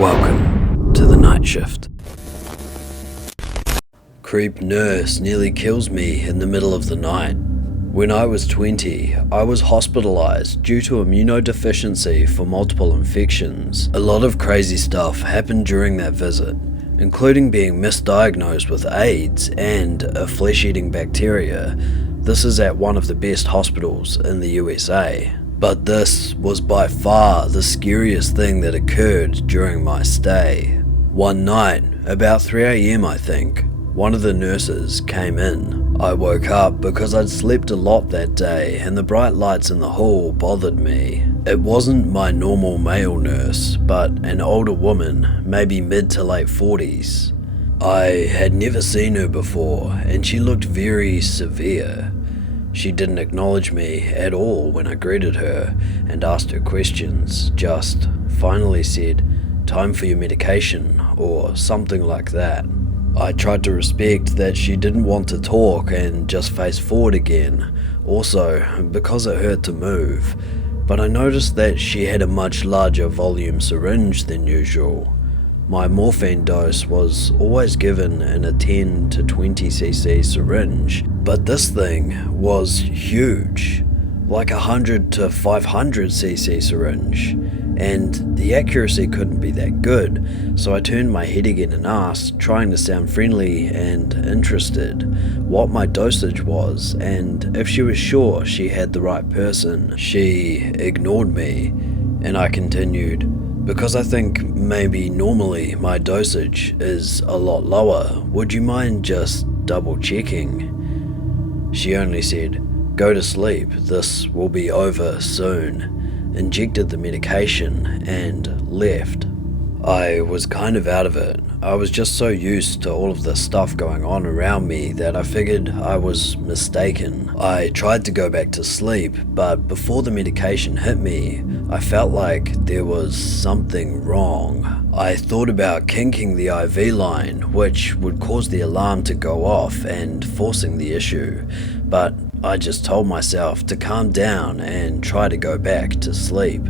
Welcome to the night shift. Creep nurse nearly kills me in the middle of the night. When I was 20, I was hospitalized due to immunodeficiency for multiple infections. A lot of crazy stuff happened during that visit, including being misdiagnosed with AIDS and a flesh-eating bacteria. This is at one of the best hospitals in the USA. But this was by far the scariest thing that occurred during my stay. One night, about 3 AM I think, one of the nurses came in. I woke up because I'd slept a lot that day and the bright lights in the hall bothered me. It wasn't my normal male nurse, but an older woman, maybe mid to late 40s. I had never seen her before and she looked very severe. She didn't acknowledge me at all when I greeted her and asked her questions, just finally said, "Time for your medication," or something like that. I tried to respect that she didn't want to talk and just face forward again, also because it hurt to move, but I noticed that she had a much larger volume syringe than usual. My morphine dose was always given in a 10 to 20cc syringe, but this thing was huge, like a 100 to 500cc syringe, and the accuracy couldn't be that good, so I turned my head again and asked, trying to sound friendly and interested, what my dosage was and if she was sure she had the right person. She ignored me, and I continued, "Because I think maybe normally my dosage is a lot lower. Would you mind just double checking?" She only said, "Go to sleep, this will be over soon," injected the medication and left. I was kind of out of it. I was just so used to all of the stuff going on around me that I figured I was mistaken. I tried to go back to sleep, but before the medication hit me, I felt like there was something wrong. I thought about kinking the IV line, which would cause the alarm to go off and forcing the issue, but I just told myself to calm down and try to go back to sleep.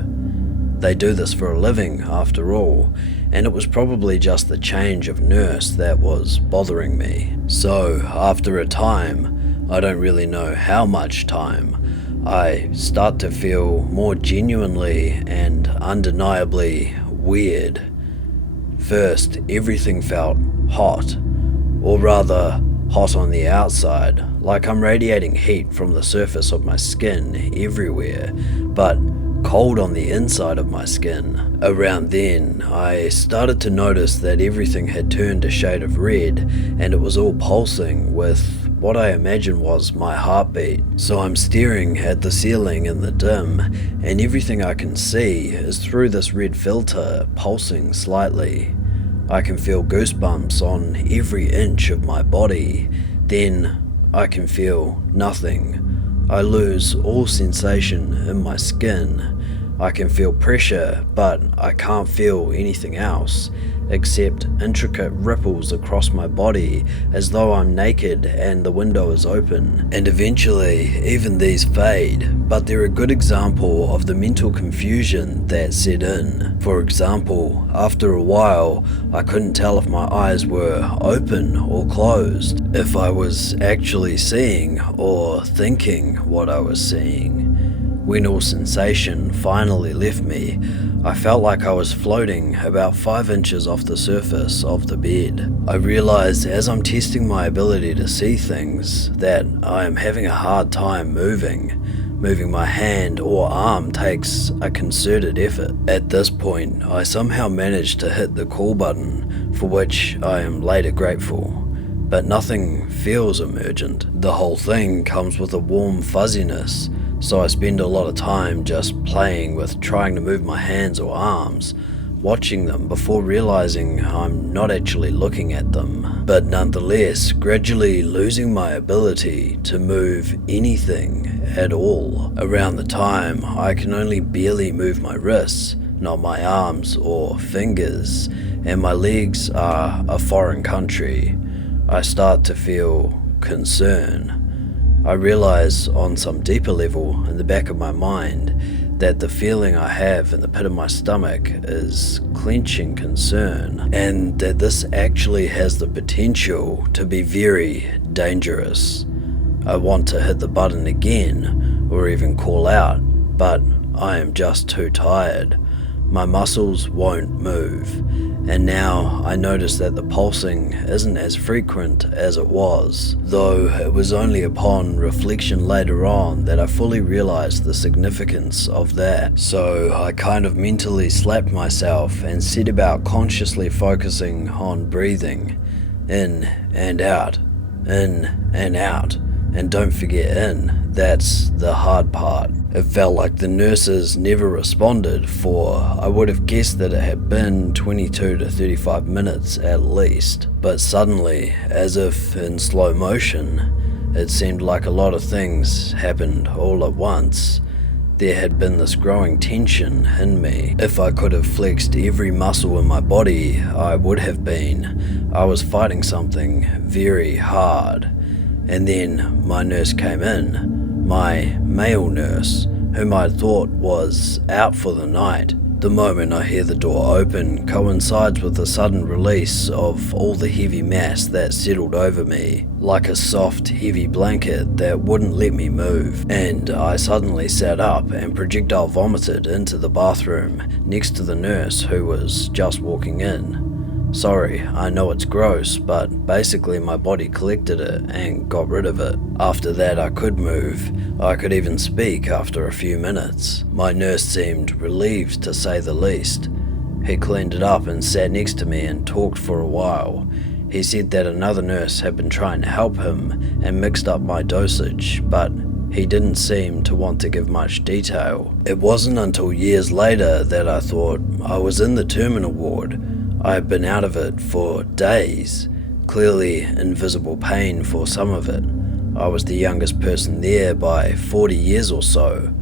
They do this for a living, after all, and it was probably just the change of nurse that was bothering me. So, after a time, I don't really know how much time, I start to feel more genuinely and undeniably weird. First, everything felt hot, or rather, hot on the outside, like I'm radiating heat from the surface of my skin everywhere, but cold on the inside of my skin. Around then, I started to notice that everything had turned a shade of red, and it was all pulsing with what I imagine was my heartbeat. So I'm staring at the ceiling in the dim, and everything I can see is through this red filter pulsing slightly. I can feel goosebumps on every inch of my body. Then I can feel nothing. I lose all sensation in my skin. I can feel pressure, but I can't feel anything else, except intricate ripples across my body as though I'm naked and the window is open. And eventually, even these fade, but they're a good example of the mental confusion that set in. For example, after a while, I couldn't tell if my eyes were open or closed, if I was actually seeing or thinking what I was seeing. When all sensation finally left me, I felt like I was floating about 5 inches off the surface of the bed. I realized as I'm testing my ability to see things that I am having a hard time moving. Moving my hand or arm takes a concerted effort. At this point, I somehow managed to hit the call button, for which I am later grateful. But nothing feels emergent. The whole thing comes with a warm fuzziness, so I spend a lot of time just playing with trying to move my hands or arms, watching them before realizing I'm not actually looking at them, but nonetheless gradually losing my ability to move anything at all. Around the time, I can only barely move my wrists, not my arms or fingers, and my legs are a foreign country. I start to feel concern. I realize on some deeper level in the back of my mind that the feeling I have in the pit of my stomach is clenching concern, and that this actually has the potential to be very dangerous. I want to hit the button again or even call out, but I am just too tired. My muscles won't move, and now I notice that the pulsing isn't as frequent as it was, though it was only upon reflection later on that I fully realized the significance of that. So I kind of mentally slapped myself and set about consciously focusing on breathing in and out, in and out. And don't forget in, that's the hard part. It felt like the nurses never responded, for I would have guessed that it had been 22 to 35 minutes at least. But suddenly, as if in slow motion, it seemed like a lot of things happened all at once. There had been this growing tension in me. If I could have flexed every muscle in my body, I would have been. I was fighting something very hard. And then my nurse came in, my male nurse, whom I thought was out for the night. The moment I hear the door open coincides with the sudden release of all the heavy mass that settled over me, like a soft, heavy blanket that wouldn't let me move. And I suddenly sat up and projectile vomited into the bathroom next to the nurse who was just walking in. Sorry, I know it's gross, but basically my body collected it and got rid of it. After that I could move. I could even speak after a few minutes. My nurse seemed relieved, to say the least. He cleaned it up and sat next to me and talked for a while. He said that another nurse had been trying to help him and mixed up my dosage, but he didn't seem to want to give much detail. It wasn't until years later that I thought I was in the terminal ward. I had been out of it for days, clearly invisible pain for some of it. I was the youngest person there by 40 years or so.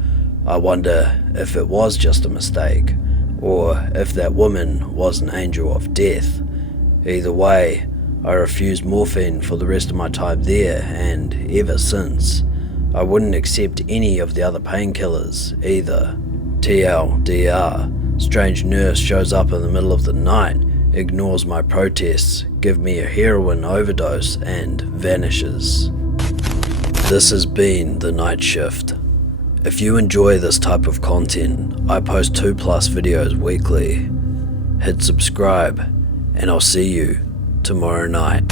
I wonder if it was just a mistake, or if that woman was an angel of death. Either way, I refused morphine for the rest of my time there, and ever since. I wouldn't accept any of the other painkillers either. TLDR, strange nurse shows up in the middle of the night, ignores my protests, gives me a heroin overdose, and vanishes. This has been The Night Shift. If you enjoy this type of content, I post 2+ videos weekly. Hit subscribe, and I'll see you tomorrow night.